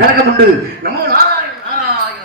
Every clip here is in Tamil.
கழகம் உண்டு. நம்ம நாராயண நாராயண.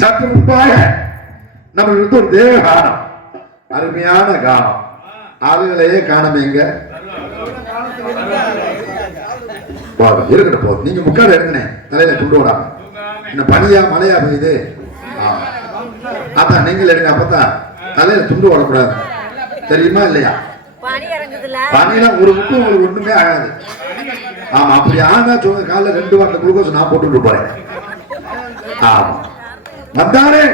சற்று முன்பாக நம்மளுக்கு ஒரு தேவ கானம், அருமையான கானம். ஆளுகளையே காணம் எங்க இருக்கட்டும் போதும். நீங்க முக்காடு எடுக்கணே தலையில துண்டு விடாம. என்ன பனியா மழையா பெய்யுது? அதான் நீங்கள் எடுங்க, அப்பதான் தலையில துண்டு விடக்கூடாது. தெரியுமா இல்லையா? பனியெல்லாம் ஒரு முட்டு உங்களுக்கு ஒண்ணுமே ஆகாது. ஆமா, அப்படி ஆனா சொல்லுங்க. காலைல 2 வாட்டில் குளுக்கோஸ் நான் போட்டு போறேன். ஆமா, வந்தாரே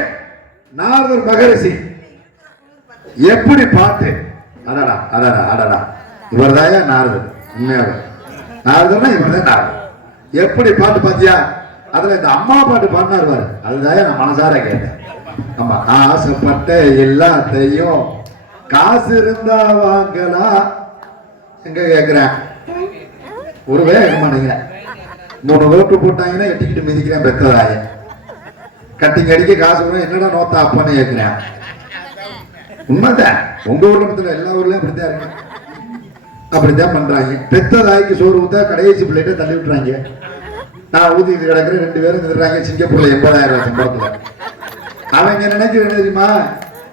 நாரதர் மகரிஷி. எப்படி பாட்டு! அடடா அடடா அடடா, இவர்தாயா நாரதர். உண்மையாக நாரதர்னா இவர்தான் நாரதர். எப்படி பாட்டு பாத்தியா? அதுல இந்த அம்மா பாட்டு பாடினார் பாரு, அதுதான் நான் மனசார கேட்டேன். ஆமா, ஆசைப்பட்ட எல்லாத்தையும் காசு இருந்தா வாங்கலாம். எங்க கேக்குறேன்? ஒருவே கேட்க மாட்டேங்கிறேன். 3 ஓட்டு போட்டாங்கன்னா எட்டிக்கிட்டு மிதிக்கிறேன் பெத்ததாய. கட்டிங் அடிக்க காசு கூட என்னடா நோத்தா அப்பான்னு கேட்கிறேன். உண்மைதான், உங்க ஊர்ல மட்டும் எல்லா ஊர்லயும் அப்படித்தான் இருக்கு. அப்படித்தான் பண்றாங்க. பெத்ததாய்க்கு சோறு ஊத்தா கடைசி பிள்ளைகிட்ட தள்ளி விட்டுறாங்க. நான் ஊதிட்டு கிடக்குறேன், 2 பேரும் நிறுறாங்க. சிங்கப்பூர்ல 80,000 ரூபாய் சம்பளத்துல. அவங்க நினைக்கிறேன் தெரியுமா?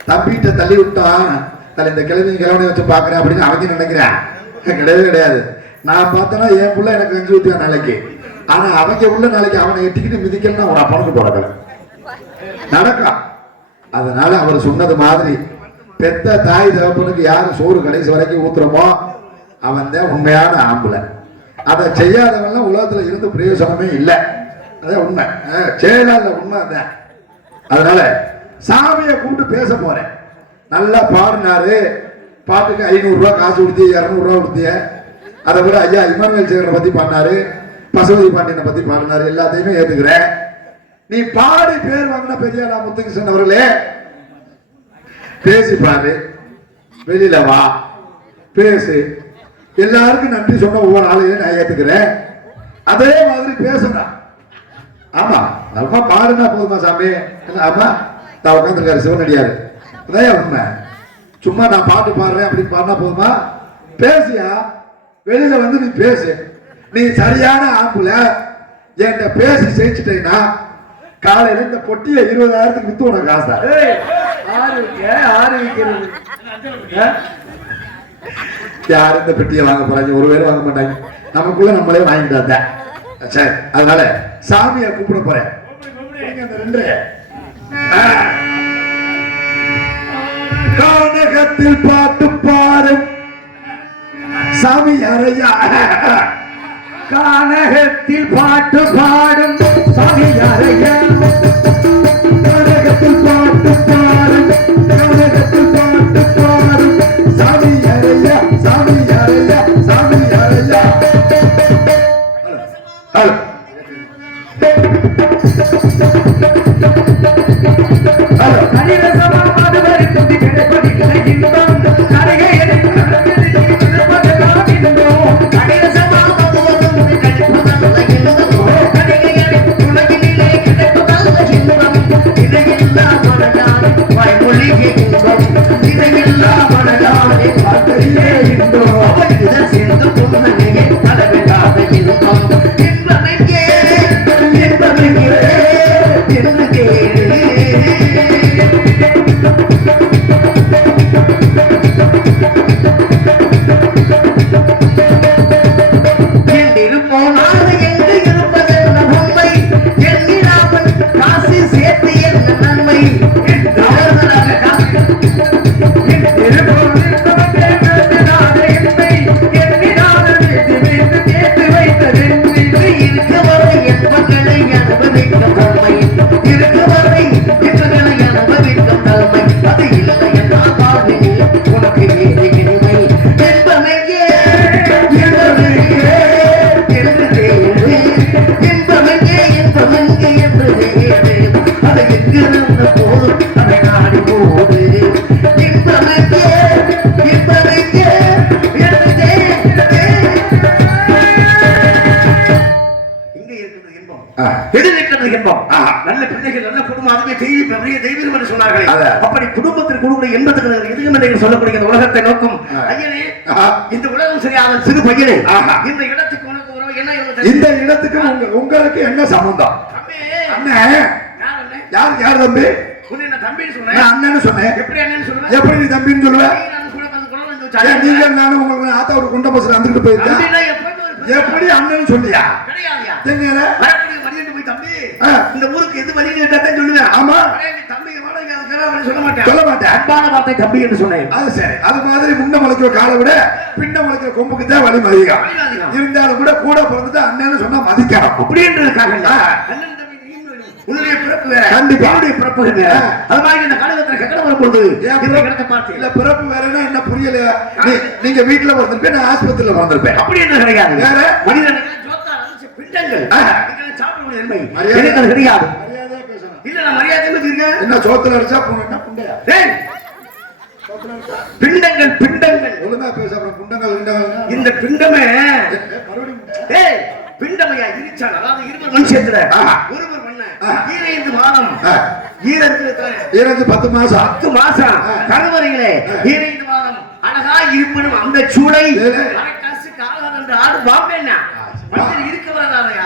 தம்பிகிட்ட தள்ளி விட்டான், தலை இந்த கிழவனை வச்சு பாக்குறேன் அப்படின்னு அவங்க நினைக்கிறேன். கிடையவே கிடையாது. நான் பார்த்தேன்னா என் புள்ள எனக்கு 5 ஊத்தியா நாளைக்கு. ஆனா அவங்க உள்ள நாளைக்கு அவனை எட்டிக்கிட்டு மிதிக்கலன்னா ஒரு அப்பனுக்கு போடக்கல நடக்கும். அதனால அவர் சொன்னது மாதிரி பெத்த தாய் தகப்பனுக்கு யாரு சோறு கடைசி வரைக்கும் ஊத்துறமோ அவன் தான் உண்மையான ஆம்பளை. அதை செய்யாதவன்லாம் உலகத்துல இருந்து பிரயோஜனமே இல்லை. அதான் உண்மை. செயலாள உண்மை தான். அதனால சாமியை கூப்பிட்டு பேச போறேன். நல்லா பாடினாரு. பாட்டுக்கு 500 ரூபாய் காசு கொடுத்திய, 200 ரூபாய் கொடுத்திய. அதை விட ஐயா இமானுவேல் சேகரை பத்தி பாடினாரு, பசுபதி பாண்டியனை பத்தி பாடினாரு. எல்லாத்தையுமே ஏத்துக்கிறேன். நீ பாடி பேர் வாங்கின பெரியாரா முத்துகிருஷ்ணன் அவர்களே, பேசி பாரு, வெளியில வா, பேசு. எல்லாருக்கும் நன்றி சொன்ன ஒவ்வொரு ஆளையும் நான் ஏத்துக்கிறேன். அதே மாதிரி பேசுறேன். ஆமா, நம்ம பாடுனா போதுமா சாமி? ஆமா, நான் உட்காந்துருக்காரு சிவனடியாரு. அதான் உண்மை. சும்மா நான் பாட்டு பாடுறேன் அப்படின்னு பாடினா போதுமா? பேசியா, வெளியில வந்து நீ பேசு. நீ சரியான ஆம்புல என்கிட்ட பேசி ஜெயிச்சுட்டேன்னா காலையில இந்த பொட்டிய 20,000க்கு வித்து உனக்கு காசு தான். ஆறு விற்கிறது யாரும் இந்த பெட்டியை வாங்க போறாங்க? ஒரு பேரும் வாங்க மாட்டாங்க. நமக்குள்ள நம்மளே வாங்கிட்டு. சரி, அதனால சாமியை கூப்பிட போறேன். அந்த 2 கானகத்தில் பாட்டு பாடும் சாமி யாரையா? கானகத்தில் பாட்டு பாடும் சாமி யாரையா? கானகத்தில் பாட்டு பாடும், கானகத்தில் பாட்டு பாடும் சாமி யாரையா? சாமி யாரையா? சாமி யாரையா? கனிரசமா மதுவரை துதி கிடைப்பதில்லை இன்பம் கரையை நல்ல பிள்ளைகள் நல்ல குடும்பம் அதுவே தெய்வீகம் என்று சொன்னார்களே, அப்படி குடும்பத்தில் கொடுக்கிற எண்பத்துக்கு எதுவும் என்று சொல்லக்கூடிய இந்த உலகத்தை நோக்கும் ஐயனே, இந்த உலகம் சரியான சிறு பையனே, இந்த இடத்துக்கு உனக்கு உறவு என்ன? இந்த இடத்துக்கு உங்களுக்கு என்ன சம்பந்தம்? யார் யார் தம்பி? தம்பின்னு சொன்னேன், அண்ணன்னு சொன்னேன். எப்படி அண்ணன்னு சொல்லுவேன்? எப்படி நீ தம்பின்னு சொல்லுவேன்? நீங்க நானும் உங்களுக்கு ஆத்தாவோட குண்ட பசங்க வந்துட்டு போயிருக்கேன். எப்படி அண்ணன்னு சொல்லியா? இந்த ஊருக்கு எது வழி சொல்லுவேன். ஆமா, தம்பி சொல்ல மாட்டேன், சொல்ல மாட்டேன். அன்பான வார்த்தை தம்பி என்று சொன்னேன். அது சரி. அது மாதிரி முன்ன முளைக்கிற காலை விட பின்ன முளைக்கிற கொம்புக்கு தான் வலி மதியம். இருந்தாலும் கூட கூட பிறந்துட்டு அண்ணன்னு சொன்னா மதிக்கணும் அப்படின்றதுக்காக உன்னுடைய பிறப்பு வேற, கண்டிப்பா என்னுடைய பிறப்பு வேற. அது மாதிரி இந்த காலகட்டத்துல கக்கட வரும்போது இடத்தை பார்த்து இல்ல பிறப்பு வேறன்னா என்ன புரியல. நீங்க வீட்டுல வந்திருப்பேன், நான் ஆஸ்பத்திரியில வந்திருப்பேன். அப்படி என்ன கிடையாது. வேற மனிதனுக்கு பிண்டங்கள் சாப்பிடக்கூடிய நன்மை எனக்கு கிடையாது. இல்ல நான் மரியாதை வச்சிருக்கேன். என்ன சோத்துல அடிச்சா போனா புண்டையா? பிண்டங்கள் பிண்டங்கள் ஒழுங்கா பேச. அப்புறம் புண்டங்கள் இந்த பிண்டமே ஏய் பிண்டமையா இருச்சான். அதாவது இருவர் மனுஷத்துல ஒருவர் பண்ண 25 மாதம் 10 மாசம் 10 மாசம் கருவறையிலே 25 மாதம் அழகா இருப்பினும் அந்த சூளை அரக்காசுக்கு ஆகாது என்று ஆடு பாம்பேன்னா மனிதன் இருக்க வராதாயா?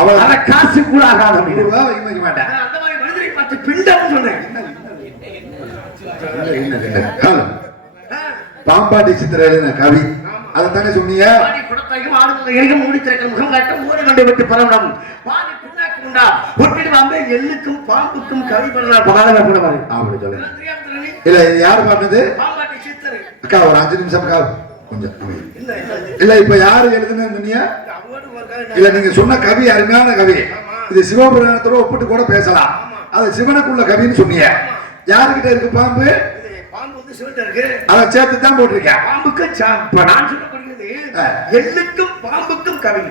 அவ காசு கூட ஆகாது அப்படின்னு வைக்க மாட்டேன். அந்த மாதிரி மனிதரை பார்த்து பிண்டம் சொன்னேன். பாம்பாட்டி சித்திர எழுதின கவி அதைத்தானே சொன்னீங்க. குடத்தையும் ஆடுமுறையும் மூடி திறக்கிற முகம் காட்ட ஊரை கண்டு விட்டு பரவணும் பாதி பின்னாக்கு உண்டா ஒட்டிட்டு வந்து எள்ளுக்கும் பாம்புக்கும் கவி பண்ணலாம் பகாதமே கூட மாதிரி அப்படி சொல்லுங்க. இல்ல யாரு பாடுனது? பாம்பாட்டி சித்திர. அக்கா ஒரு 5 நிமிஷம் அக்கா கொஞ்சம் இல்ல. இப்ப யாரு எழுதுனீங்க? இல்ல நீங்க சொன்ன கவி அருமையான கவி. இது சிவபுராணத்தோட ஒப்பிட்டு கூட பேசலாம். அது சிவனுக்குள்ள கவின்னு சொன்னீங்க. யாருக்கிட்ட இருக்கு பாம்பு? பாம்பு வந்து சிவன்கிட்ட இருக்கு. அத சேர்த்து தான் போட்டிருக்கேன். பாம்புக்கு நான் சொல்லக்கூடியது எள்ளுக்கும் பாம்புக்கும் கவி.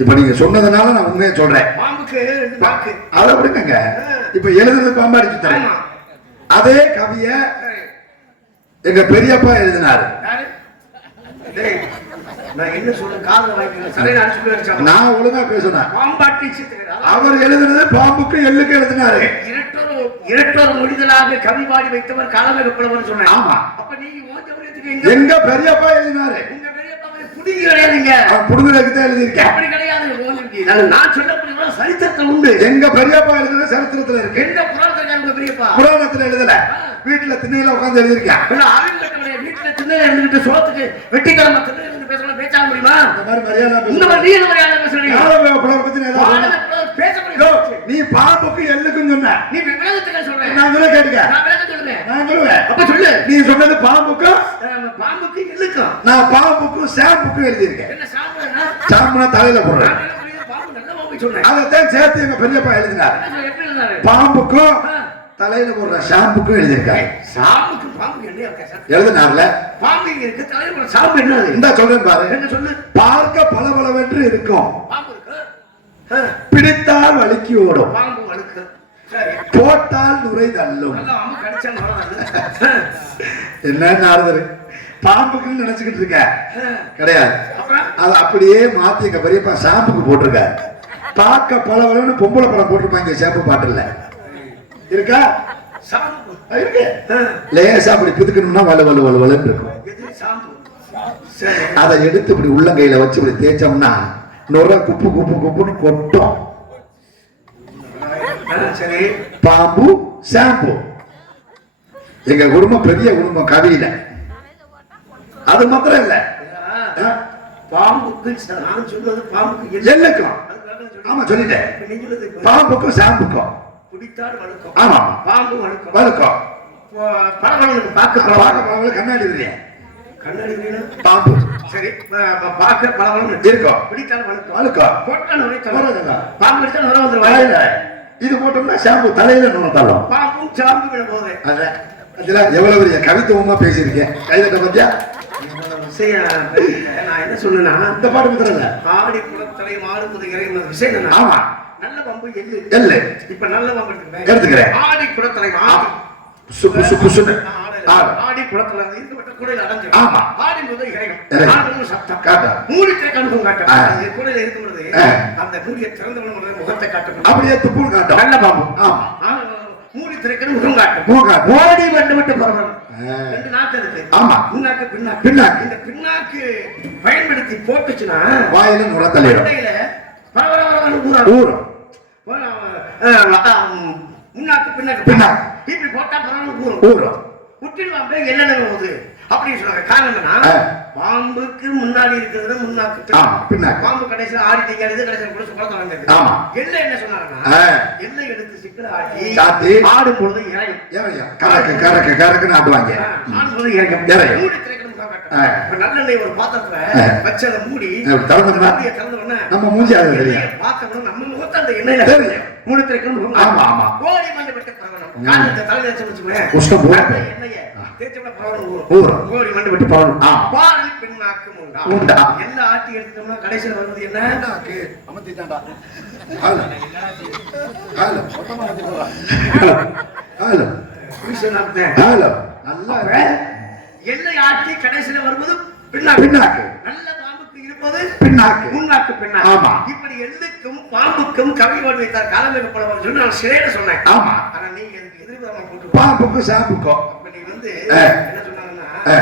இப்ப நீங்க சொன்னதுனால நான் உண்மையை சொல்றேன். பாம்புக்கு பாக்கு அத விடுங்க. இப்ப எழுதுறது பாம்பாடி சித்திரம். அதே கவிய எங்க பெரியப்பா எழுதினாரு. நான் ஒழுங்கா பேசுறேன். அவர் எழுதுனது பாம்புக்கு எள்ளுக்கு எழுதினாரு. இரட்டொரு மொழிதலாக கவி பாடி வைத்தவர் காலமிக புலவர் சொன்னார். ஆமா. அப்ப நீங்க எங்க பெரியப்பா எழுதினாரு. உங்க பெரியப்பா புடிங்க கிடையாதுங்க. புடுங்குறதுக்கு தான் எழுதியிருக்கேன். அப்படி கிடையாது. நான் சொல்லக்கூடிய சரித்திரத்தில் உண்டு. எங்க பெரியப்பா எழுதுன சரித்திரத்துல இருக்கு. எந்த புராணத்துல பெரியப்பா புராணத்துல எழுதல, வீட்டுல திண்ணையில உட்கார்ந்து எழுதிருக்கேன். வீட்டுல திண்ணையில எழுதிட்டு சோத்துக்கு வெட்டிக்கிழமை திண்ணையில இருந்து பேசலாம், பேச முடியுமா? இந்த மாதிரி மரியாதை இந்த மாதிரி நீ மரியாதை பேசுறீங்க. பேச முடியும். நீ பாம்புக்கு எள்ளுக்கும் சொன்ன, நீ விளக்கத்துக்கு சொல்றேன். நான் சொல்ல கேட்டுக்க, நான் விளக்க சொல்லுவேன். நான் சொல்லுவேன். அப்ப சொல்லு. நீ சொன்னது பாம்புக்கும் பாம்புக்கு எள்ளுக்கும். நான் பாம்புக்கும் ஷாம்புக்கும் எழுதியிருக்கேன். என்ன சாப்பிடுறா? ஷாம்புனா தலையில போடுறேன். பாம்பு நல்ல பாம்பு சொன்னேன். அதைத்தான் சேர்த்து எங்க பெரியப்பா எழுதினார். எப்படி எழுதினாரு? பாம்புக்கும் தலையில போடுற ஷாம்புக்கும் எழுதியிருக்காரு. ஷாம்புக்கு பாம்புக்கு என்ன வித்தியாசம்? எழுதினார்ல. பாம்பு இருக்கு, தலையில போடுற ஷாம்பு என்ன? இந்த சொல்றேன் பாரு. என்ன சொல்லு? பார்க்க பளபளவென்று இருக்கும், பாம்பு இருக்கு. பிடித்தால் வலிக்கு ஓடும், பாம்பு வழுக்கு. சரி. போட்டால் நுரை தள்ளும். நல்லா அம்மா கடிச்சா வராது. என்ன நாரதரு பாம்புக்குன்னு நினைச்சுக்கிட்டு இருக்க? கிடையாது. அப்புறம் அது அப்படியே மாத்தி எங்க பெரியப்பா ஷாம்புக்கு போட்டிருக்க. பார்க்க பளபளன்னு பொம்பளை படம் போட்டிருப்பாங்க ஷாம்பு பாட்டுல இருக்கா? ஷாம்பு இருக்கு. லேசா அப்படி பிதுக்கணும்னா வலு வலு வலு வலுன்னு இருக்கும். எது ஷாம்பு? சரி. அதை எடுத்து இப்படி உள்ளங்கையில வச்சு இப்படி தேய்ச்சோம்னா நுரை குப்பு குப்பு குப்புன்னு கொட்டும். சரி. பாம்பு ஷாம்பு. எங்க குடும்பம் பெரிய குடும்பம் கவியில. அது மாத்திரம் இல்ல, பாம்புக்கு நான் சொல்றது பாம்புக்கு எல்லுக்கும். ஆமா சொல்லிட்டேன். பாம்புக்கும் ஷாம்புக்கும் பிடித்தால் வழுக்கும். ஆமா, பாம்பு வழுக்கும். வழுக்கும். பரவாயில்ல பார்க்க பரவாயில்ல கண்ணாடி விரியா கண்ணாடி பாம்பு. சரி. பார்க்க பரவாயில்ல இருக்கும், பிடித்தால் வழுக்கும். வழுக்கும். போட்டால் வரதில்ல. பாம்பு பிடித்தால் வர வந்து வரையில இது போட்டோம்னா ஷாம்பு தலையில நுண்ண தள்ளும். பாம்பும் ஷாம்பு விட போதே. அதான் எவ்வளவு பெரிய கவித்துவமா பேசியிருக்கேன். கைதட்ட பத்தியா? நான் என்ன சொன்னா இந்த பாட்டு பத்திரல ஆடி குளத்தலை மாடு முதுகிற விஷயம். ஆமா, நல்ல பாம்பு எள்ளு எள்ளு. இப்ப நல்ல பாம்பு எடுத்துக்கிறேன். ஆடி குளத்தலை மாடு சுப்பு சுப்பு சுன்னு ஆடி குளத்துல இருக்கப்பட்ட கூடையில அடைஞ்சு. ஆமா, ஆடி முதல் இறையும் ஆடும் சத்தம் காட்டா மூடி திறக்கணும் காட்டும். கூடையில இருக்கும்போது அந்த மூடியை திறந்தவன முகத்தை காட்டும். அப்படியே துப்புன்னு காட்டும். நல்ல பாம்பு. ஆமா, மூடி திறக்கணும் முகம் காட்டும். முகம் காட்டும். ஓடி வந்து விட்டு பரவணும். ரெண்டு நாக்கு இருக்கு. ஆமா, முன்னாக்கு பின்னாக்கு. பின்னாக்கு. இந்த பின்னாக்கு பயன்படுத்தி போட்டுச்சுன்னா வாயில நுர தள்ளிடும். பரவரவரவரன்னு ஊரும். முன்னாக்கு பின்னாக்கு பின்னாக்கு. இப்படி போட்டா பரவரவரன்னு ஊரும். முட்டிடுவாங்க எல்லாம் போகுது அப்படின்னு சொன்னாங்க. காரணம் என்னன்னா பாம்புக்கு முன்னாடி இருக்கிறது முன்னாக்கு பின்னாக்கு. பாம்பு கடைசியில் ஆடிட்டீங்க கடைசியில் கூட குளத்தை வந்தது. எல்லை என்ன சொன்னாங்கன்னா எல்லை எடுத்து சிக்கல ஆடி ஆடும் பொழுது இறையும். இறையும் கரக்கு கரக்கு கரக்குன்னு ஆடுவாங்க. ஆடும் பொழுது இறையும். மூடி திறக்கணும். நல்லெண்ணெய் ஒரு பாத்திரத்துல வச்சு அதை மூடி திறந்தோம்னா நம்ம மூஞ்சி பார்த்தோம்னா நம்ம முகத்தை அந்த எண்ணெயில மூடி திறக்கணும். ஆமா ஆமா, கோழி மண்டை விட்டு பரவணும். காரணத்தை தலையில வச்சு வச்சுக்கோங்க. எண்ணெயை தேய்ச்சோம்னா பரவணும். கோழி மண்டை விட்டு பரவணும். பால் பின்னாக்கு உண்டா எல்லாம் ஆட்டி எடுத்தோம்னா கடைசியில் வருவது என்ன? அமர்த்திட்டாண்டா எண்ணெய் ஆட்டி கடைசியில் வருவது பின்னாக்கு. நல்ல பாம்புக்கு இருப்பது பின்னாக்கு, முன்னாக்கு பின்னாக்கு. ஆமா, இப்படி எள்ளுக்கும் பாம்புக்கும் கவி வடி வைத்தார் காலமேகப்படவர் சொல்லி நான் சிறையில சொன்னேன். ஆமா, ஆனா நீங்க எனக்கு எதிர்பார்க்க போட்டு பாம்புக்கும் ஷாம்புக்கும் அப்ப நீ வந்து என்ன சொன்னாங்கன்னா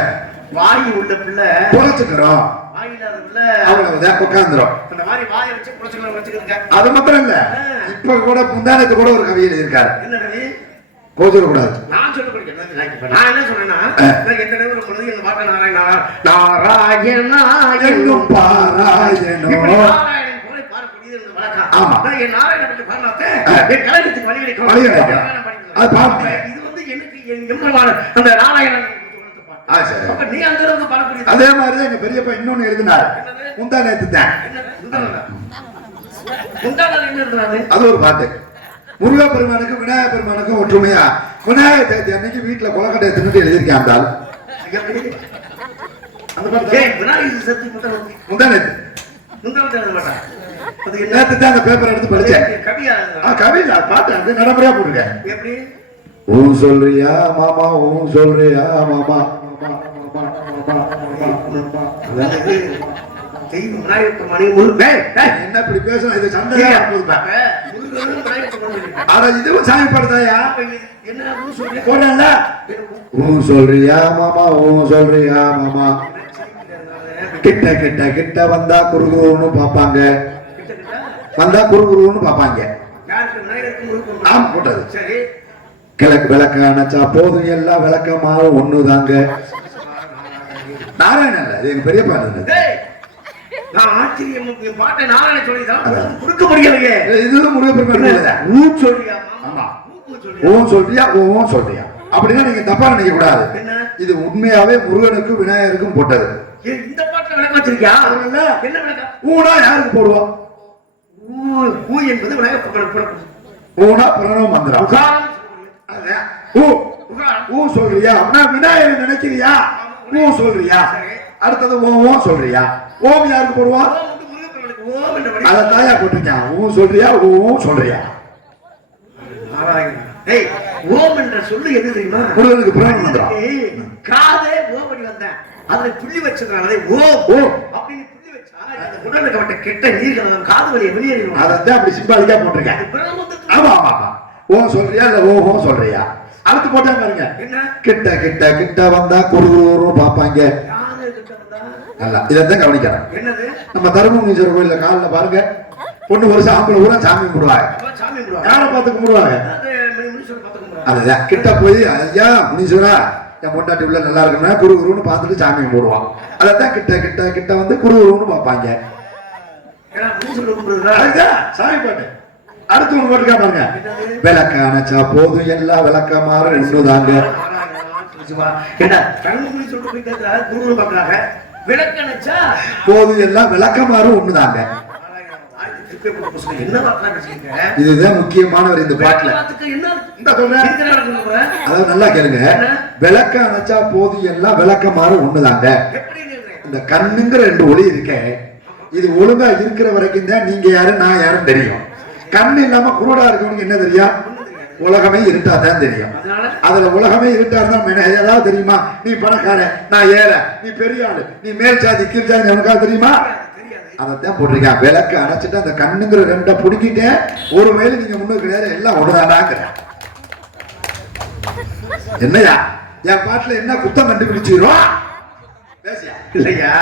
வாயு உள்ள பிள்ளை புழைச்சுக்கிறோம், வாய் இல்லாத பிள்ளை அவ்வளவுதான் உட்காந்துரும். அந்த மாதிரி வாயை வச்சு புழைச்சுக்கலாம் வச்சுக்கிறீங்க. அது மாத்திரம் இல்ல, இப்ப கூட முந்தானத்து கூட ஒரு கவி எழுதியிருக்காரு. என்ன கவி? கோச்சுக்க கூடாது. நான் சொல்லக்கூடிய நான் என்ன சொன்னேன்னா எந்த நேரம் சொல்றது எங்க பாட்ட நாராயணா நாராயணா எங்கும் பாராயணோ நாராயணன் போல பாடக்கூடியது இந்த வழக்கம். ஆமா, என் நாராயணன் பற்றி பாடினாத்தே என் கலைஞத்துக்கு வழி கிடைக்கும். அது பாட்டு இது வந்து எனக்கு எம்பெருமான அந்த நாராயணன் அப்ப நீ அந்த அளவுக்கு பாடக்கூடியது. அதே மாதிரி எங்க பெரியப்பா இன்னொன்னு எழுதினார். முந்தா நேத்து தான் அது ஒரு பாட்டு. முருகா பெருமானுக்கும் விநாயகர் பெருமானுக்கும் ஒற்றுமையா விநாயகர் சதுர்த்தி அன்னைக்கு வீட்டுல கொலக்கட்டையை தின்னுட்டு எழுதியிருக்கேன். அந்த பாட்டு முந்தா நேத்து நேத்து தான் அந்த பேப்பர் எடுத்து படிச்சேன். கவியா பாட்டு அது நடைமுறையா போட்டுருக்கேன். ஊ சொல்றியா மாமா, ஊ சொல்றியா மாமா, என்ன இப்படி பேசணும்? இது சந்தையா இதுவும் சாமி படுதாயா போடல. ஊ சொல்றியா மாமா, ஊ சொல்றியா மாமா, கிட்ட கிட்ட கிட்ட வந்தா குறுகுன்னு பாப்பாங்க. வந்தா குறுகுருன்னு பாப்பாங்க. யாருக்கு விநாயகருக்கு முருகன் ஆமா போட்டது. சரி கிழக்கு விளக்க அணைச்சா போதும் எல்லா விளக்கமாவும் ஒண்ணுதாங்க. நாராயணன் இல்ல, இது எங்க பெரியப்பா இருந்தது. நான் ஆச்சரியம் பாட்டை நாராயண சொல்லிதான் கொடுக்க முடியலையே. இதுதான் முருகப்பெருமான் ஊ சொல்றியா? ஆமா ஓம் சொல்றியா ஓம் சொல்றியா அப்படின்னா நீங்க தப்பா நினைக்க கூடாது. இது உண்மையாவே முருகனுக்கு விநாயகருக்கும் போட்டது. இந்த பாட்டுல விளக்கம் வச்சிருக்கியா? என்ன விளக்கம்? ஊனா யாருக்கு போடுவோம்? ஊ என்பது விநாயகர். ஊனா பிரணவ மந்திரம். ஊ சொல்றியா அப்படின்னா விநாயகர் நினைக்கிறியா? ஊ சொல்றியா? அடுத்தது ஓம் சொல்றியா? ஓம் யாருக்கு போடுவோம்? அத தாயா போட்டிருக்கேன். ஊ சொல்றியா ஓம் சொல்றியா? ஓம் என்ற சொல்லு எது தெரியுமா? முருகனுக்கு பிரணவ மந்திரம். காதே ஓமடி வந்தேன் அதுல புள்ளி வச்சதுனாலே ஓ ஓ அப்படின்னு புள்ளி வச்சா அந்த உடலுக்கு வட்ட கெட்ட நீர்கள் காது வழியை வெளியேறிடும். அதான் அப்படி சிம்பாலிக்கா போட்டிருக்கேன். ஆமா ஆமா ஆமா. ஓம் சொல்றியா இல்ல ஓஹோ சொல்றியா? அடுத்து போட்டா பாருங்க. என்ன கிட்ட கிட்ட கிட்ட வந்தா குறுகுறு பாப்பாங்க. நல்லா இதான் கவனிக்கிறேன். என்னது நம்ம தருமபுரீஸ்வரர் கோயில்ல காலில் பாருங்க பொண்ணு வருஷம் ஆம்பளை ஊரா சாமி கும்பிடுவாங்க. யாரை பார்த்து கும்பிடுவாங்க? அதுதான் கிட்ட போய் ஐயா முனீஸ்வரா என் பொண்டாட்டி உள்ள நல்லா இருக்குன்னா குறுகுருன்னு பார்த்துட்டு சாமி கும்பிடுவான். அதான் கிட்ட கிட்ட கிட்ட வந்து குறுகுருன்னு பார்ப்பாங்க. சாமி பாட்டு அடுத்து ஒண்ணு போட்டுக்கா பாருங்க. விளக்க அணைச்சா போதும் எல்லா விளக்கமாறு ஒண்ணுதாங்க. போதும் எல்லாம் விளக்கமாறு ஒண்ணுதாங்க. இதுதான் முக்கியமானவர் இந்த பாட்டுல. அதாவது நல்லா கேளுங்க. விளக்க அணைச்சா போதும் எல்லாம் விளக்கமாறு ஒண்ணுதாங்க. இந்த கண்ணுங்கிற 2 ஒளி இருக்க இது ஒழுங்கா இருக்கிற வரைக்கும் தான் நீங்க யாரு நான் யாரும் தெரியும். கண் இல்லாம குருடா இருக்கவனுக்கு என்ன தெரியும்? உலகமே இருட்டாதான் தெரியும். அதுல உலகமே இருட்டா இருந்தா ஏதாவது தெரியுமா? நீ பணக்கார நான் ஏழை நீ பெரிய ஆளு நீ மேல் சாதி கீழ் சாதி உனக்காக தெரியுமா? அதைத்தான் போட்டிருக்கேன். விளக்கு அணைச்சிட்டு அந்த கண்ணுங்கிற 2 புடிக்கிட்டேன். ஒரு மேலும் நீங்க முன்னுக்கு கிடையாது எல்லாம் ஒண்ணுதானாங்கிற. என்னையா என் பாட்டுல என்ன குத்தம் கண்டுபிடிச்சிரும்? இல்லையா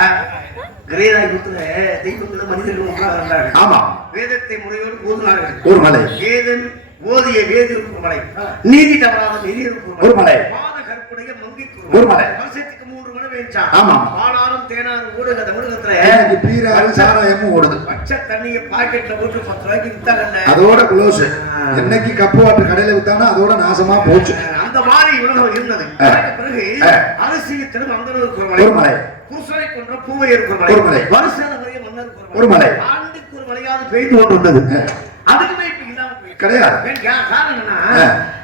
தெய்வங்களும் மனிதர்களும் ஆமா வேதத்தை முறையோடு ஓதுனார்கள். ஒரு மலை வேதன் ஓதிய வேதிற்கு மலை நீதி தவறாத நெறியிற்கு ஒரு மலை கற்புடைய மங்கிக்கு ஒரு மலை வருஷத்துக்கு 3 மலை வேண்டாம். ஆமா பாலாரும் தேனாரும் ஓடுக தமிழகத்துல எனக்கு பீராரு சாராயமும் ஓடுது. பச்சை தண்ணியை பாக்கெட்ல போட்டு 10 ரூபாய்க்கு வித்தாங்க. அதோட க்ளோஸ். என்னைக்கு கப்பு வாட்டர் கடையில வித்தானோ அதோட நாசமா போச்சு. அந்த மாதிரி உலகம் இருந்தது. பிறகு அரிசியை தினம் அங்கனுக்கு ஒரு மலை புருஷனை கொன்ற பூவை இருக்கிற மலை ஒரு மலை வருஷம் மன்னர் ஒரு மலை ஆண்டுக்கு ஒரு மலையாவது பெய்து கொண்டு வந்தது. அதுக்குமே இப்ப இல்லாம கிடையாது. காரணம் என்னன்னா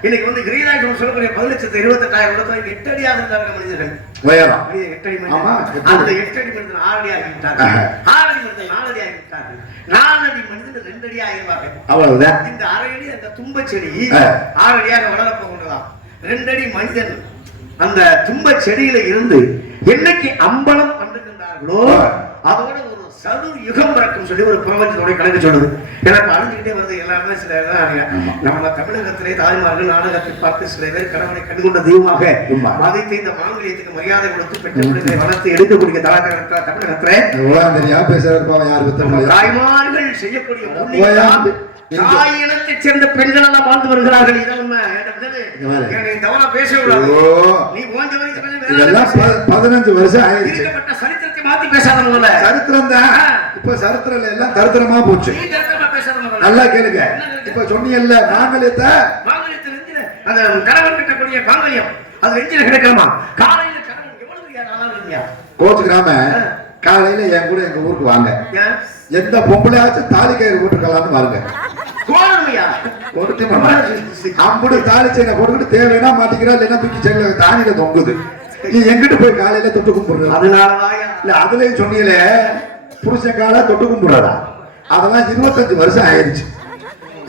இன்னைக்கு வந்து கிரீராஜம் சொல்லக்கூடிய 1,28,000 8 அடியாக இருந்தார்கள் மனிதர்கள். உயரம் 8 அடி மனிதன். அந்த 8 அடி மனிதன் 6 அடி ஆகிவிட்டார்கள். 6 அடி மனிதன் 4 அடி ஆகிவிட்டார்கள். 4 அடி மனிதன் 2 அடி ஆகிடுவார்கள். அவ்வளவுதான். இந்த அரை அடி அந்த தும்ப செடி 6 அடியாக வளரப்ப கொண்டதாம். 2 அடி மனிதன் அந்த தும்ப செடியில இருந்து என்னைக்கு அம்பலம் கண்டுகின்றார்களோ அதோட ஒரு சது யுகம் பிறக்கும் சொல்லி ஒரு பிரபஞ்சத்தோட கணக்கு சொல்லுது. எனக்கு அழிஞ்சுக்கிட்டே வருது. எல்லாருமே சில நம்ம தமிழகத்திலே தாய்மார்கள் நாடகத்தை பார்த்து சில பேர் கடவுளை கண்டுகொண்ட தெய்வமாக மதித்து இந்த மாங்கல்யத்துக்கு மரியாதை கொடுத்து பெற்ற பிள்ளைகளை வளர்த்து எடுக்கக்கூடிய தமிழகத்திலே தாய்மார்கள் செய்யக்கூடிய தாய் இனத்தை சேர்ந்த பெண்கள் எல்லாம் வாழ்ந்து வருகிறார்கள். பதினஞ்சு வருஷம் ஆயிடுச்சு. சரித்திரத்தை மாத்தி பேசாத சரித்திரம் தான். இப்ப சரித்திரம் எல்லாம் தரித்திரமா போச்சு. நல்லா கேளுங்க. இப்ப சொன்னீங்கல்ல மாங்கல்யத்தை அந்த கணவன் கட்டக்கூடிய மாங்கல்யம் அது வெஞ்சில கிடைக்காமா? காலையில கணவன் எவ்வளவு கோச்சுக்கிறாம காலையில என் கூட எங்க ஊருக்கு வாங்க. எந்த பொம்பளையாச்சும் தாலி கயிறு போட்டுக்கலாம்னு வாருங்க. அம்புடு தாலி செயினை போட்டுக்கிட்டு தேவைன்னா மாட்டிக்கிறா இல்லைன்னா தூக்கி செயில தானியில தொங்குது. நீ எங்கிட்டு போய் காலையில தொட்டு கும்பிடுற? அதனாலதான் இல்ல அதுலயும் சொன்னீங்களே புருஷன் கால தொட்டு கும்பிடுறா. அதெல்லாம் 25 வருஷம் ஆயிடுச்சு.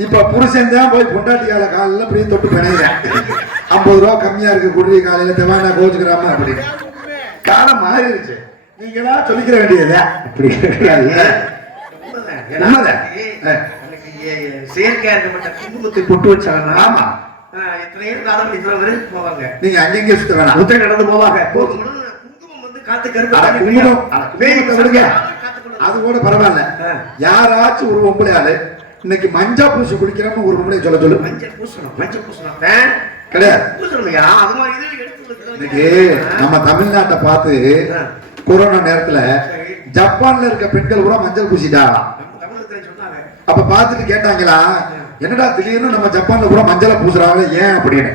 இப்ப புருஷன் தான் போய் பொண்டாட்டி கால காலையில அப்படியே தொட்டு பிணைகிறேன். 50 ரூபா கம்மியா இருக்கு குடி காலையில தேவையான கோச்சுக்கிறாம அப்படின்னு காலம் மாறிடுச்சு. நீங்களா சொல்லிக்கிற வேண்டியது அப்படி செயற்கையா இருக்கப்பட்ட குங்குமத்தை பொட்டு வச்சாங்கன்னா ஆமா எத்தனையோ காலம் இத்தனை போவாங்க. நீங்க அங்கங்க சுத்த வேணாம் உத்தர நடந்து போவாங்க. குங்குமம் வந்து காத்து கருப்பு அது கூட பரவாயில்ல. யாராச்சும் ஒரு பொம்பளை ஆளு இன்னைக்கு மஞ்சா பூசி குடிக்கிறோம்னு ஒரு பொம்பளை சொல்ல சொல்லு. மஞ்சள் பூசணும் கிடையாது. பூசணும்யா, அது மாதிரி இது எடுத்து இன்னைக்கு நம்ம தமிழ்நாட்டை பார்த்து கொரோனா நேரத்துல ஜப்பான்ல இருக்க பெண்கள் கூட மஞ்சள் பூசிட்டாங்களாம். அப்ப பார்த்துட்டு கேட்டாங்களா, என்னடா திடீர்னு நம்ம ஜப்பான்ல கூட மஞ்சளை பூசுறாங்க ஏன் அப்படின்னு.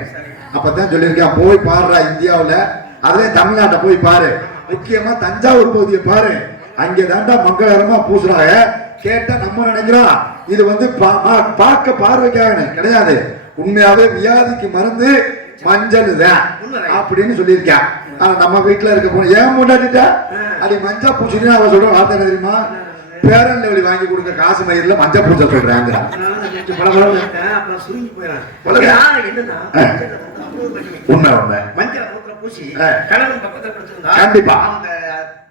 அப்பதான் சொல்லியிருக்கேன், போய் பாருடா இந்தியாவுல, அதுல தமிழ்நாட்டை போய் பாரு, முக்கியமா தஞ்சாவூர் பகுதியை பாரு, அங்கே தாண்டா மங்களகரமா பூசுறாங்க. கேட்டா நம்ம நினைக்கிறோம் இது வந்து பார்க்க பார்வைக்காக கிடையாது, உண்மையாவே வியாதிக்கு மருந்து மஞ்சள் தான் அப்படின்னு சொல்லியிருக்கேன். ஆனா நம்ம வீட்டுல இருக்க போன ஏன் முன்னாடிட்டா அப்படி மஞ்சா பூச்சிட்டு அவ சொல்ற வார்த்தை என்ன தெரியுமா, பேரன் லெவலி வாங்கி கொடுக்க காசு மயிரில் மஞ்சள் பூச்ச சொல்றாங்க. உண்மை உண்மை. கண்டிப்பா அந்த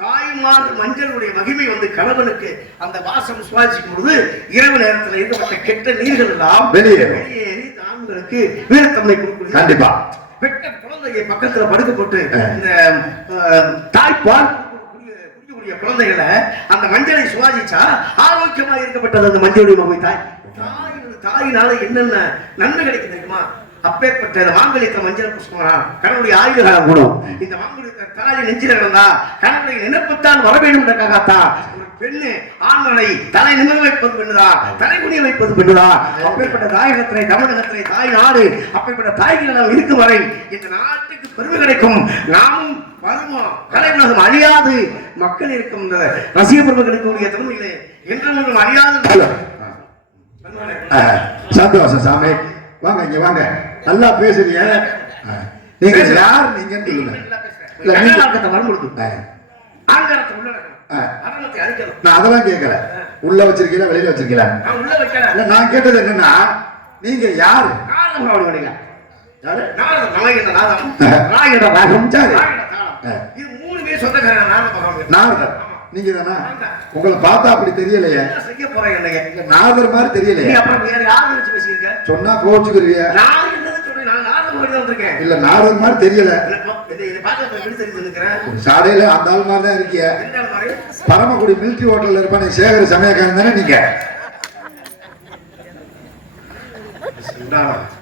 தாய்மார் மஞ்சளுடைய மகிமை வந்து கணவனுக்கு அந்த வாசம் சுவாசிக்கும் பொழுது இரவு நேரத்தில் இருக்கப்பட்ட கெட்ட நீர்கள் எல்லாம் வெளியேறி ஆண்களுக்கு வீரத்தன்மை கொடுக்கும். கண்டிப்பா பெற்ற குழந்தையை பக்கத்துல படுக்க போட்டு இந்த தாய்ப்பால் குழந்தைகளை அந்த மஞ்சளை சுவாசிச்சா ஆரோக்கியமா இருக்கப்பட்டது அந்த மஞ்சளுடைய மகிமை. தாயினால என்னென்ன நன்மை கிடைக்கும் தெரியுமா? அப்பேற்பட்ட இந்த மாங்கலியத்தை மஞ்சள் பூசினா கணவனுடைய ஆயுதகால குணம். இந்த மாங்கலியத்தை தாய் நெஞ்சில கிடந்தா கணவனுடைய நினைப்புத்தான் வர வேண்டும் என்றக்காகத்தான் ஒரு பெண்ணு ஆண்மனை தலை நிமிர வைப்பது பெண்ணுதா, தலை குனிய வைப்பது பெண்ணுதா. அப்பேற்பட்ட தாயகத்திலே தமிழகத்திலே தாய் நாடு, அப்பேற்பட்ட தாய்கள் நாம் இருக்கும் வரை இந்த நாட்டுக்கு பெருமை கிடைக்கும். நாமும் வருவோம், கலை உலகம் அழியாது, மக்கள் இருக்கும் இந்த ரசிக பெருமை கிடைக்கக்கூடிய தன்மையிலே என்றும் அழியாது. சந்தோஷம் சாமி, வாங்க இங்க வாங்க, நல்லா பேசுறீங்க. நீங்க யார்? நீங்க நான் அதெல்லாம் கேட்கல, உள்ள வச்சிருக்கீங்களா வெளியில வச்சிருக்கீங்களா? நான் கேட்டது என்னன்னா, நீங்க யாரு? நாரதர் நீங்க தானா? உங்களை பார்த்தா அப்படி தெரியலையே, நாரதர் மாதிரி தெரியலையே. சொன்னா கோச்சுக்குருவிய இல்ல, நாரதர் மாதிரி தெரியல. சாடையில அந்த ஆள் மாதிரி தான் இருக்கிய. பரமக்குடி மிலிட்டரி ஹோட்டல்ல இருப்பானே சேகர் சமயக்காரன் தானே நீங்க?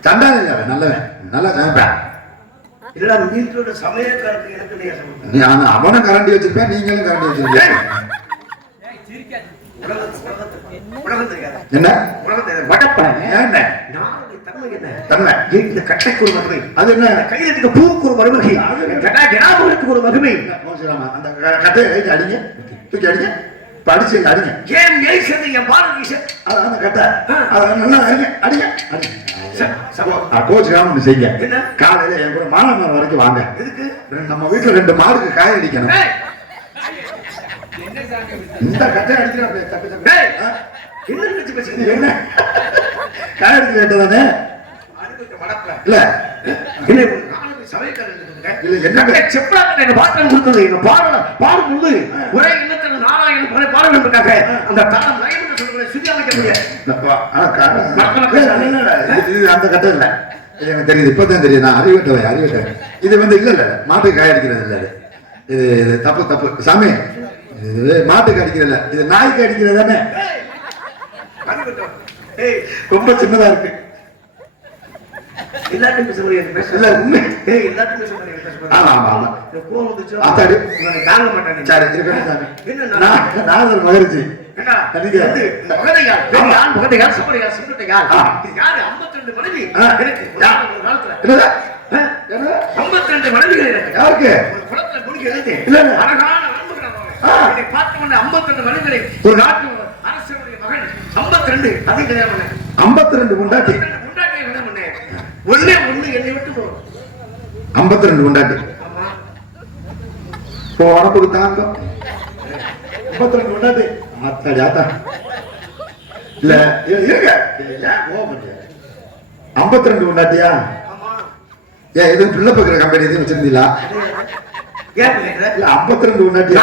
சண்டான இல்ல, நல்லவன், நல்லா சமைப்பேன். அவனும் கரண்டி வச்சிருப்பேன், நீங்களும் கரண்டி வச்சிருப்பீங்க. என்ன கட்டைக்கு ஒரு மகிமை, அது என்ன கையில பூவுக்கு ஒரு மறுமகை, ஒரு மகிமை. அந்த கட்டையை அடிங்க, தூக்கி அடிங்க, படிச்சு அடிங்க. ஏன் என் பாரதி அந்த கட்டை நல்லா அடிங்க, அடிங்க. கோச்சுக்காம செய்யுங்க. காலையில என் கூட மாநகரம் வரைக்கும் வாங்க. நம்ம வீட்டுல 2 மாடுக்கு காய அடிக்கணும். இந்த கட்டை அடிக்கிறேன் என்ன காய அடிக்க கேட்டதானே? இல்ல அந்த கட்டம் இல்ல, எனக்கு தெரியுது, இப்பதான் தெரியுது. நான் அறிவிட்டவன். இது வந்து இல்ல இல்ல மாட்டுக்கு காய அடிக்கிறது இல்ல, இது இது தப்பு தப்பு சாமி. இது மாட்டுக்கு அடிக்கிறதில்ல, இது நாய்க்கு அடிக்கிறது தானே? ரொம்ப சின்னதா இருக்கு. எல்லாத்தையும் பேச முடியாது. இல்ல உண்மை, எல்லாத்தையும் பேச முடியாது. ஆமா ஆமா ஆமா, கோவம் வந்துச்சு அத்தாடி தாங்க மாட்டாங்க. சரி இருக்கணும் சாமி. என்ன நாரதர் மகரிஷி என்ன மகதையால் பெரியான் மகதையால் சமரையால் சிங்கத்தையால் இது யாரு? 52 மனைவி எனக்கு ஒரு காலத்துல. என்னடா 52 மனைவிகள் எனக்கு. யாருக்கு? ஒரு குளத்துல குடிக்க எழுதி இல்ல அழகான அன்புகிறாங்க. இதை பார்த்து கொண்ட 52 மனைவிகளை ஒரு நாட்டு அரசனுடைய மகன் 52 அதிக கல்யாணம் பண்ணேன். 52 முண்டாட்டி ஒண்ணே ஒண்ணு என்னை விட்டு போகும். 52 முண்டாட்டி இப்போ உடம்புக்கு தாங்க 52 முண்டாட்டி ஆத்தாடி ஆத்தா இல்ல இருங்க 52 முண்டாட்டியா? ஏன் எதுவும் பிள்ளை பக்கிற கம்பெனி எதுவும் வச்சிருந்தீங்களா? இல்ல 52 முண்டாட்டி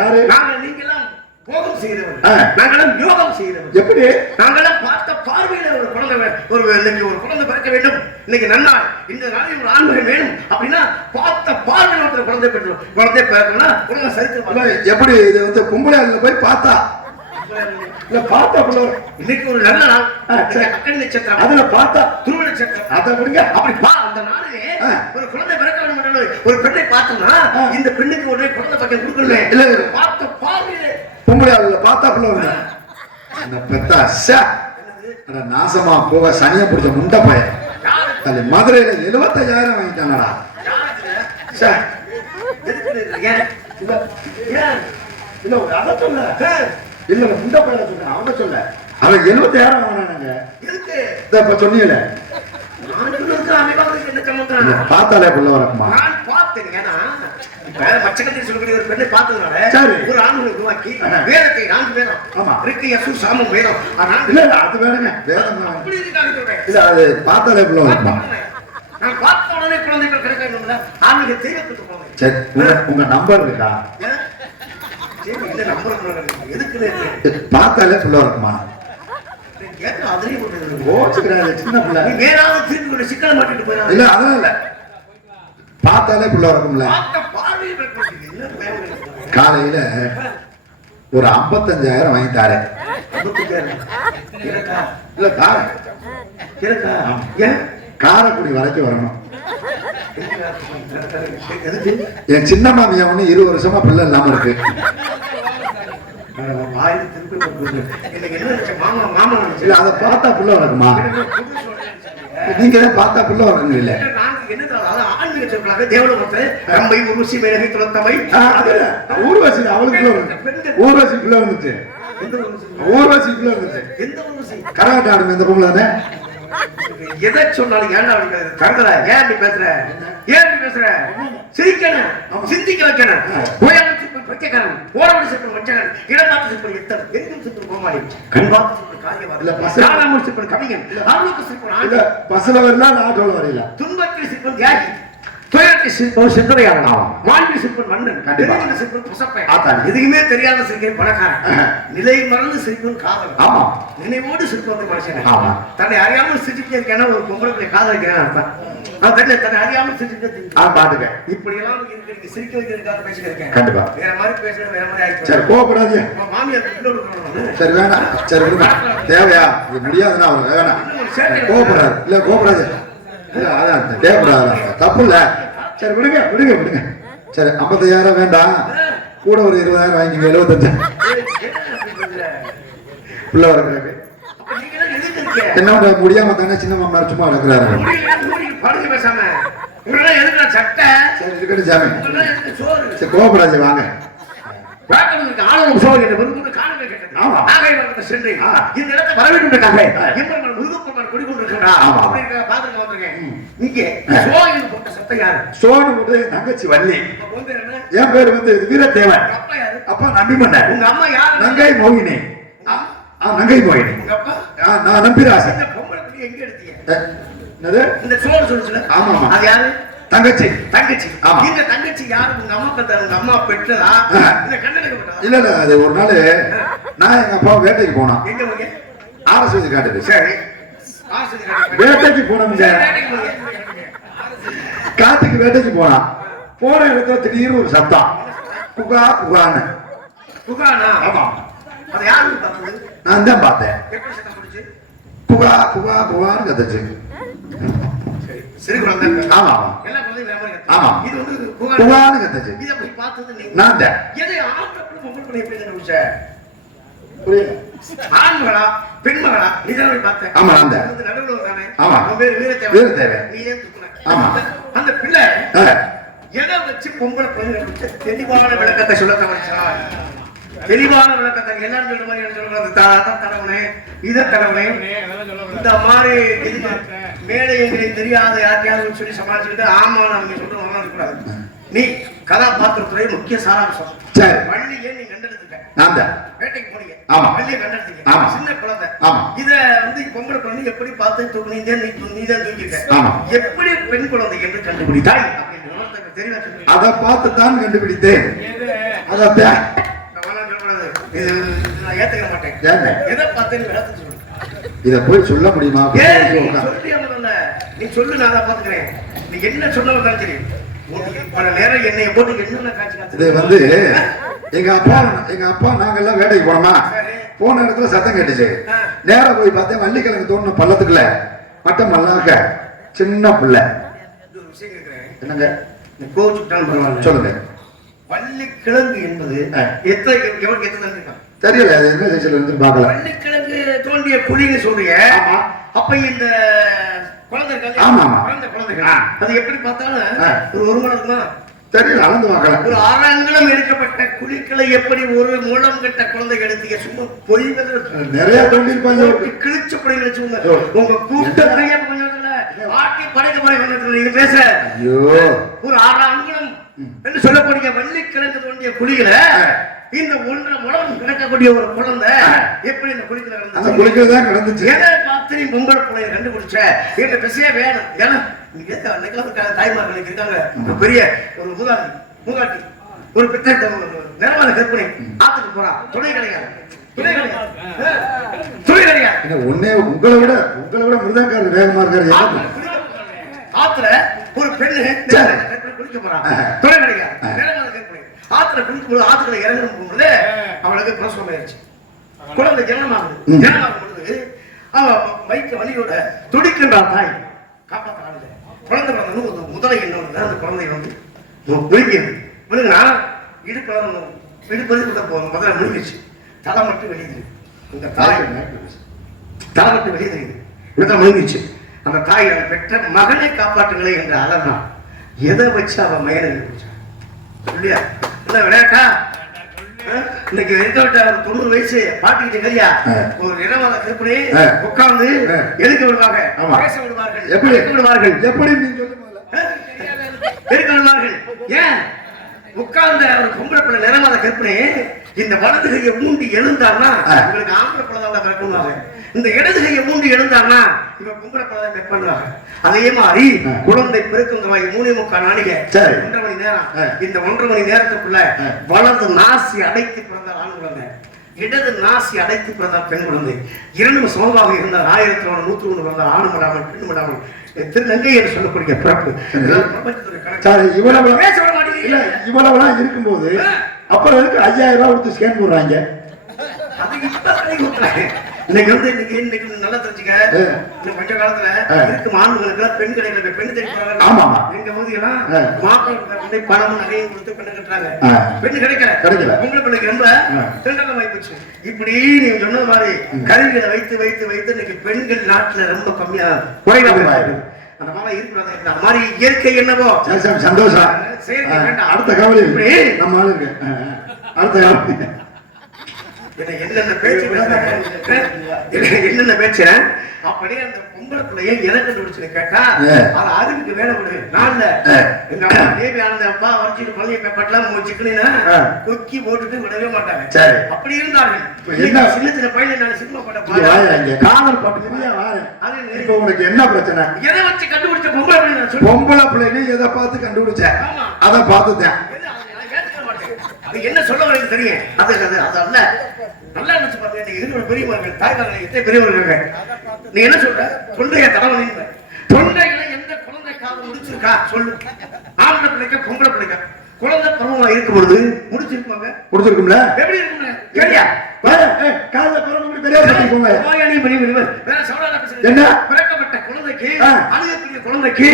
யாரு? நீங்கெல்லாம் போகம் செய்தவர், நாங்களும் யோகம் செய்தவர். எப்படி? நாங்களும் பார்த்த பார்வையில ஒரு குழந்தை இன்னைக்கு ஒரு குழந்தை பிறக்க வேண்டும், இன்னைக்கு நன்னாள், இந்த நாளில் ஒரு ஆண்மகன் வேணும் அப்படின்னா பார்த்த பார்வையில் ஒருத்தர் குழந்தை பிறக்கணும்னா உலக சரித்திரம். எப்படி இது வந்து பொம்பளையாளர்ல போய் பார்த்தா இல்ல பார்த்தா இன்னைக்கு ஒரு நல்ல நாள், அக்கடி நட்சத்திரம், அதுல பார்த்தா துருவ நட்சத்திரம், அதை விடுங்க. அப்படி அந்த நாளிலே ஒரு குழந்தை பிறக்க வேண்டும், ஒரு பெண்ணை பார்த்தோம்னா இந்த பெண்ணுக்கு உடனே குழந்தை பக்கம் கொடுக்கணுமே. இல்ல பார்த்த பார்வையிலே பொம்பளையாளர்ல பார்த்தா அந்த பெத்தா நாசமா போக சனிய பிடிச்ச முண்டை பையன் தள்ளி மதுரையில 75,000 வாங்கிட்டானடா. இல்ல முண்டை பையன் சொல்றேன், அவங்க சொல்ல அவன் 70,000 வாங்கினாங்க. இப்ப சொன்னீங்கள பார்த்தாலே புள்ள வரக்குமா? பச்சைக்கட்டி சொல்லக்கூடிய ஒரு பெண்ணை பார்த்ததுனால ஒரு ஆண்களை உருவாக்கி வேதத்தை 4 வேதம் இருக்கு, யசு சாமம் வேதம். இல்ல அது வேணுங்க வேதம் இல்ல, அது பார்த்தாலே புள்ள வரக்குமா? நான் பார்த்த உடனே குழந்தைகள் கிடைக்கணும்ல, ஆன்மீக தெய்வத்துக்கு போனேன். சரி, உங்க நம்பர் இருக்கா? இந்த நம்பர் எதுக்கு பார்த்தாலே புள்ள வரக்குமா? சின்ன பிள்ளை வேறாவது திருப்பி கொண்டு சிக்கலை மாட்டிட்டு போயிடும். இல்ல அதெல்லாம் இல்ல, பார்த்தாலே புள்ள வரக்கும்ல. காலையில ஒரு 55,000 வாங்கி தாரேன். இல்ல தாரேன், காரைக்குடி வரைக்கும் வரணும். என் சின்ன மாமியா ஒண்ணு 20 வருஷமா பிள்ளை இல்லாம இருக்கு. இல்ல அதை பார்த்தா புள்ள வரக்குமா? நீங்க பார்த்தா புள்ள வரணும். இல்ல ஊர்வசி அவளுக்கு ஊர்வசி பிள்ளை வந்துச்சு, ஊர்வசி பிள்ளை வந்துச்சு. கரகாட்டம் ஆடுமே இந்த பொம்பளை. எதை சொன்னாலும் ஏன்டா கருதுற? ஏன் அப்படி பேசுற? ஏன் அப்படி பேசுற? சிரிக்கணும், சிந்திக்க வைக்கணும். பச்சைக்காரன் போராடி சிற்பம் வச்சகன் இடமாற்று சிற்பம் எத்தனை எங்கும் சிற்பம் கோமாளி கண்பாத்து சிற்பம் காரியவாதி சிற்பம் கவிஞன் ஆளுக்கு சிற்பம் பஸ்ல வரலாம், ஆட்டோல வரையில துன்பத்தில் சிற்பம் தியாகி, துயரத்தில் சிற்பம் சிந்தனையாளன், வாழ்வி சிற்பம் மன்னன், கண்டிப்பா சிற்பம் புசப்பை, எதுவுமே தெரியாத சிரிக்கை பணக்காரன், நிலை மறந்து சிரிப்பன் காதல், ஆமா நினைவோடு சிற்பம் மனுஷன், ஆமா தன்னை அறியாமல் சிரிச்சுட்டே இருக்கேன்னா ஒரு பொம்பளை காதலிக்கிறேன் அர்த்தம். தன்னை அறியாமல் சிரிச்சுட்டு பாத்துக்க. இப்படி எல்லாம் சிரிக்க வைக்கிறதுக்காக பேசிக்கிறேன். கண்டிப்பா வேற மாதிரி பேசுறது வேற மாதிரி ஆயிடுச்சு. சரி கோபப்படாதீங்க. மாமியார் சரி வேணாம், சரி விடுங்க. தேவையா? இது முடியாதுன்னா அவங்க வேணாம். கோபப்படாது. இல்ல கோபப்படாது. இல்ல அதான் தேவைப்படாது, தப்பு இல்ல. சரி விடுங்க விடுங்க விடுங்க. சரி 55,000 வேண்டாம், கூட ஒரு 20,000 வாங்கிங்க. 75 பிள்ளை வரக்கு என்ன முடியாம தானே சின்ன மாமா சும்மா நடக்கிறாரு. கோபப்படாது வாங்க. தங்கச்சி வள்ளி, என் பேரு வந்து வீரதேவன், அப்பா நம்பிமன்னர், உங்க அம்மா யார்? நங்கை மோகினி. நங்கை மோகினி நான் நம்பிராசன். எங்க எடுத்தீங்க இந்த சோறு சொல்லுங்க? ஆமா அது யாரு? தங்கச்சி. தங்கச்சி. இந்த தங்கச்சி யாரு? உங்க அம்மா பெற்ற, உங்க அம்மா பெற்றதா இல்ல கண்ணனுக்கு? இல்ல இல்ல, அது ஒரு நாள் நான் எங்க அப்பா வேட்டைக்கு போனோம். எங்க போங்க? ஆரஸ்வதி காட்டுது. சரி வேட்டைக்கு போனோம். காட்டுக்கு வேட்டைக்கு போனா போன இடத்துல திடீர்னு ஒரு சத்தம், புகா புகான்னு. புகானா? ஆமா. அது யாரு பார்த்தது? நான் தான் பார்த்தேன். எப்படி சத்தம் போடுச்சு? புகா புகா புகான்னு கத்துச்சு. சரி குழந்தை. ஆமா எல்லா குழந்தையும் வேற மாதிரி கத்துச்சு. ஆமா இது வந்து புகான்னு கத்துச்சு. இத போய் பார்த்தது நீங்க? நான் தான். எதை ஆட்டப்புல மொபைல் பண்ணி எப்படி நினைச்ச? புரியல. ஆண்மகளா பெண்மகளா நீதான் போய் பார்த்தேன்? ஆமா நான் தான். அந்த நடுவுல தானே? ஆமா உன் பேர் வீரதேவன். வீரதேவன். நீ ஏன் துக்குன? ஆமா அந்த பிள்ளை எதை வச்சு பொம்பளை பிள்ளைகளுக்கு தெளிவான விளக்கத்தை சொல்ல தவறிச்சா? தெளிவான விளக்கத்தை எல்லாரும் சொல்ற மாதிரி சொல்றது தடவுனே இதை தடவுனே இந்த மாதிரி மேலே எங்களுக்கு தெரியாத யாரையாவது சொல்லி சமாளிச்சுக்கிட்டு ஆமா நம்ம சொல்றோம் இருக்கக்கூடாது. நீ கதாபாத்திரத்துறை முக்கிய சாராம்சம். சரி வள்ளியை நீ கண்டெடுத்துக்க. நான் தான் வேட்டைக்கு போனீங்க. ஆமா வள்ளியை கண்டெடுத்தீங்க. ஆமா சின்ன குழந்தை. ஆமா இத வந்து பொம்பளை குழந்தை எப்படி பார்த்து தூக்குனீங்க? நீ தான் தூக்கிருக்க. ஆமா எப்படி பெண் குழந்தை என்று கண்டுபிடித்தாய் அப்படின்னு தெரியல. அதை பார்த்து தான் கண்டுபிடித்தேன். அதை ஏத்துக்க மாட்டேன். எதை பார்த்தேன்னு விளக்கம் சொல்லு. இத போய் சொல்ல முடியுமா? நீ சொல்லு, நான் அதை பாத்துக்கிறேன். நீ என்ன சொல்ல வந்தாலும் சரி, பல நேரம் என்னைய போட்டு என்னென்ன காட்சி இது வந்து எங்க அப்பா நாங்க எல்லாம் வேலைக்கு போனோமா, போன இடத்துல சத்தம் கேட்டுச்சு. நேரம் போய் பார்த்தேன், வள்ளிக்கிழங்கு தோணுன பள்ளத்துக்குள்ள மட்டம் மல்லாக்க சின்ன பிள்ளை. என்னங்க சொல்லுங்க. வள்ளிக்கிழங்கு என்பது தெரியல, அது என்ன சைஸ்ல இருந்து பார்க்கல. வள்ளிக்கிழங்கு தோண்டிய குழின்னு சொல்றீங்க. அப்ப இந்த குழந்தை அது எப்படி பார்த்தாலும் ஒரு முழம் இருக்குமா? தெரியல, அளந்து பார்க்கல. ஒரு அரங்கலம் எடுக்கப்பட்ட குழிக்களை எப்படி ஒரு முழம் கட்ட குழந்தை எடுத்தீங்க? சும்மா பொய் நிறைய தோண்டி இருப்பாங்க. கிழிச்ச பொய் வச்சுக்கோங்க. உங்க கூட்டத்தையே ஆட்டி படைக்க மாதிரி நீங்க பேச ஒரு அரங்கலம் என்று சொல்லக்கூடிய வள்ளிக்கிழங்கு தோண்டிய குழிகளை இந்த 1.5 முழம் கிடக்கக்கூடிய ஒரு குழந்தை எப்படி இந்த குழிக்குள்ள கிடந்துச்சு? எதை பார்த்து நீ பொம்பளை பிள்ளைய கண்டுபிடிச்ச? எங்க விஷய வேணும். ஏன்னா தாய்மார்கள் இருக்காங்க, பெரிய ஒரு மூதாட்டி ஒரு பித்த நிறமான கற்பனை ஆத்துக்கு போறா, துணை கிடையாது. உங்களை விட மிருதங்காரர் வேகமா இருக்காரு. ஆத்துல ஒரு பெண்ணு குளிக்க போறான், துணை கிடையாது, நிறமான கற்பனை. ஆத்துல குளிக்கும்போது ஆத்துல இறங்கணும் போகும்போது அவளுக்கு பிரசவம் ஆயிடுச்சு. குழந்தை ஜனமாகும் பொழுது அவன் வயிற்று வலியோட துடிக்கின்றான். தாய் காப்பாற்ற ஆளுங்க. குழந்தை பிறந்த முதலை என்ன அந்த குழந்தை வந்து விழுங்கினா இடுப்பது முதல்ல முழுங்கிச்சு. தலை மட்டும் வெளியுது. இந்த தாய் தலை மட்டும் வெளியே தெரியுது. விடுதலை முழுங்கிச்சு. அந்த தாய் பெற்ற மகனை காப்பாற்றுங்களே என்ற அலர்னா எதை வச்சு அவன் மயனை இல்லையா? விளையாட்டா இன்னைக்கு இருக்க விட்ட 90 வயசு பாட்டுக்கிட்டு இல்லையா? ஒரு நிறவாத கற்பனை உட்கார்ந்து எதுக்க விடுவாங்க, பேச விடுவார்கள், எப்படி விடுவார்கள், எப்படி இருக்க விடுவார்கள். ஏன் உட்கார்ந்த ஒரு பொம்பளை பிள்ளை நிறவாத கற்பனை இந்த வலது கையை ஊண்டி எழுந்தார்னா உங்களுக்கு ஆம்பளை பிள்ளை தான் பிறக்குவாங்க. இந்த இடது கையை ஊண்டி எழுந்தார்னா இவங்க பொம்பளை பிள்ளை தான் பிறப்பாங்க. அதே மாதிரி குழந்தை பிறக்கும் 3.25 நாளைக்கு 1.5 மணி நேரம். இந்த 1.5 மணி நேரத்துக்குள்ள வலது நாசி அடைத்து பிறந்தால் ஆண் குழந்தை, இடது நாசி அடைத்து பிறந்தால் பெண் குழந்தை. 2 சமமாக இருந்தால் 1101 பிறந்தால் ஆணும் விடாமல் பெண் விடாமல் திருநங்கை என்று சொல்லக்கூடிய பிறப்பு. இவ்வளவுலாம் இருக்கும்போது அப்புறம் 5000 ரூபாய் கொடுத்து ஸ்கேன் போடுறாங்க. இன்னைக்கு வந்து இன்னைக்கு நல்லா தெரிஞ்சுக்க, கொஞ்ச காலத்துல இருக்கும் ஆண்களுக்கு பெண் கிடைக்கல, பெண் தெரிவிப்பாங்க. எங்க பகுதியெல்லாம் மாப்பிள்ளை பணமும் நகையும் கொடுத்து பெண்ணு கட்டுறாங்க, பெண் கிடைக்கல. பொம்பளை பிள்ளைக்கு ரொம்ப திண்டமா போச்சு. இப்படி நீங்க சொன்ன மாதிரி கருவிகளை வைத்து வைத்து வைத்து இன்னைக்கு பெண்கள் நாட்டுல ரொம்ப கம்மியா குறைவாக அந்த மாதிரி இருக்கக்கூடாது. இந்த மாதிரி இயற்கை என்னவோ சந்தோஷம். அடுத்த கவலை நம்ம ஆளுங்க அடுத்த கவலை என்னென்ன பேச்சு அப்படியே அந்த பொம்பளை பிள்ளைய எனக்கு கண்டுபிடிச்சு கேட்டா அது அறிவுக்கு வேலை விடு. நான்ல எங்க அப்பா தேவி ஆனந்த அப்பா வரைச்சிட்டு பள்ளிய பேப்பர்லாம் சிக்கனா கொக்கி போட்டுட்டு விடவே மாட்டாங்க. அப்படி இருந்தார்கள். சின்ன சின்ன பையன் நான் சினிமா போட்ட காதல் பாட்டு இப்ப உனக்கு என்ன பிரச்சனை? எதை வச்சு கண்டுபிடிச்ச பொம்பளை பிள்ளை? பொம்பளை பிள்ளை எதை பார்த்து கண்டுபிடிச்ச? அதை பார்த்துட்டேன். என்ன சொல்ல வரீங்க தெரியும்? அது அல்ல. நல்லா நினைச்சு பாருங்க. நீங்க இருக்கிற பெரியவர்கள் தாய்மார்கள் எத்தனை பெரியவர்கள் நீ என்ன சொல்ற? தொண்டைய தலைவலி தொண்டையில எந்த குழந்தை காலம் முடிச்சிருக்கா சொல்லு. ஆம்பளை பிள்ளைக்க பொம்பளை பிள்ளைக்க குழந்தை பருவமா இருக்கும் பொழுது முடிச்சிருப்பாங்க. முடிச்சிருக்கும்ல? எப்படி இருக்குங்க? கேளியா காலைல பருவம் பெரிய என்ன பிறக்கப்பட்ட குழந்தைக்கு அழுகக்கூடிய குழந்தைக்கு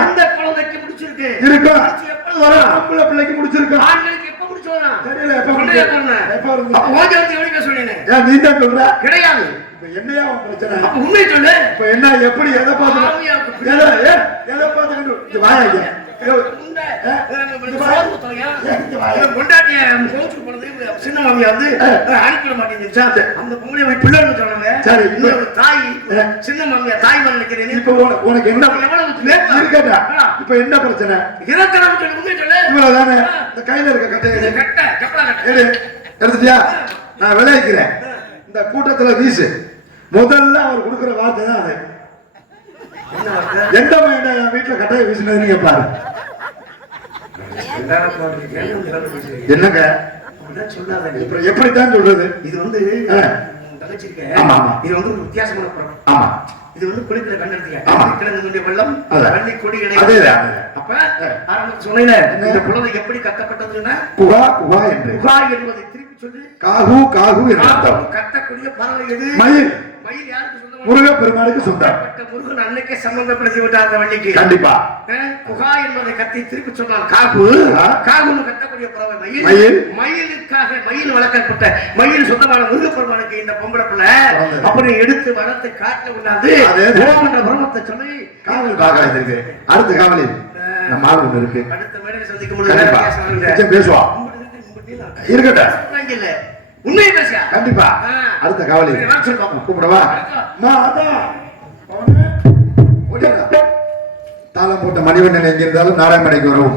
எந்த குழந்தைக்கு முடிச்சிருக்கு இருக்கும்? எப்ப வரும்? ஆம்பளை பிள்ளைக்கு முடிச்சிருக்கு. ஆண்களுக்கு எப்ப முடிச்சு வரும்? தெரியல. நீ தான் சொல்ற கிடையாது. என்னையா பிரச்சனை? அப்ப உண்மை சொல்லு. இப்ப என்ன எப்படி எதை பார்த்து எதை பார்த்து வாங்க சின்ன மாமியா வந்து அனுப்பிட மாட்டேங்குது. அந்த பொங்கலை பிள்ளைன்னு சொன்னாங்க. சரி, இன்னொரு தாய் சின்ன மாமியா தாய் மேல நிக்கிறேன். இப்ப உனக்கு என்ன இருக்கா? இப்ப என்ன பிரச்சனை? இருக்கிறது உண்மை சொல்லு. இவ்வளவுதானே? இந்த கையில இருக்க கட்டை கட்ட கப்பலா கட்ட எடுத்துட்டியா? நான் விளைவிக்கிறேன். இந்த கூட்டத்துல வீசு. முதல்ல அவர் கொடுக்குற வார்த்தை தான் அது. எந்த வீட்டுல கட்டையை வீசினது நீங்க பாரு. என்னங்க எப்படித்தான் சொல்றது? இது வந்து வச்சிருக்க ஆமா, ஆமா. இது வந்து ஒரு வித்தியாசமான படம். ஆமா இது வந்து குளிக்கிற கண்டறியா ஆமா. கிழங்கு வெள்ளம் அதான். வெள்ளி கொடி அதே இணை. தான். அப்ப ஆரம்பத்தில் சொன்னேன் இந்த குழந்தை எப்படி கத்தப்பட்டதுன்னா குகா குகா என்று குகா என்பதை திருப்பி சொல்லி காகு காகு என்று அர்த்தம். கத்தக்கூடிய பறவை எது? மயில். மயில் யாருக்கு சொந்தம்? முருகப்பெருமானுக்கு சொந்தம். முருகன் அன்னைக்கே சம்பந்தப்படுத்தி விட்டார் அந்த வள்ளிக்கு. கண்டிப்பா. குகா என்பதை கத்தி திருப்பி சொன்னான் காகு. காகுன்னு கத்தக்கூடிய பறவை மயில். மயில். மயிலுக்காக மயில் வளர்க்கப்பட்ட மயில் சொந்தமான முருகப்பெருமானுக்கு இந்த பொம்பளை பிள்ளை அப்படி எடுத்து வளர்த்து காட்ட கொண்டாந்து ஓம் என்ற பிரம்மத்தை சொல்லி காவல் பார்க்க இருக்கு. அடுத்த காவலில் நம்ம ஆள் ஒண்ணு இருக்கு. அடுத்த மேடையை சந்திக்க கண்டிப்பா. முடியாது. பேசுவா இருக்கட்டும். உண்மையை பேசியா? கண்டிப்பா. அடுத்த காவலில் கூப்பிடவா? தாளம் போட்ட மணிவண்ணன் எங்க இருந்தாலும் நாராயணமனைக்கு வரும்.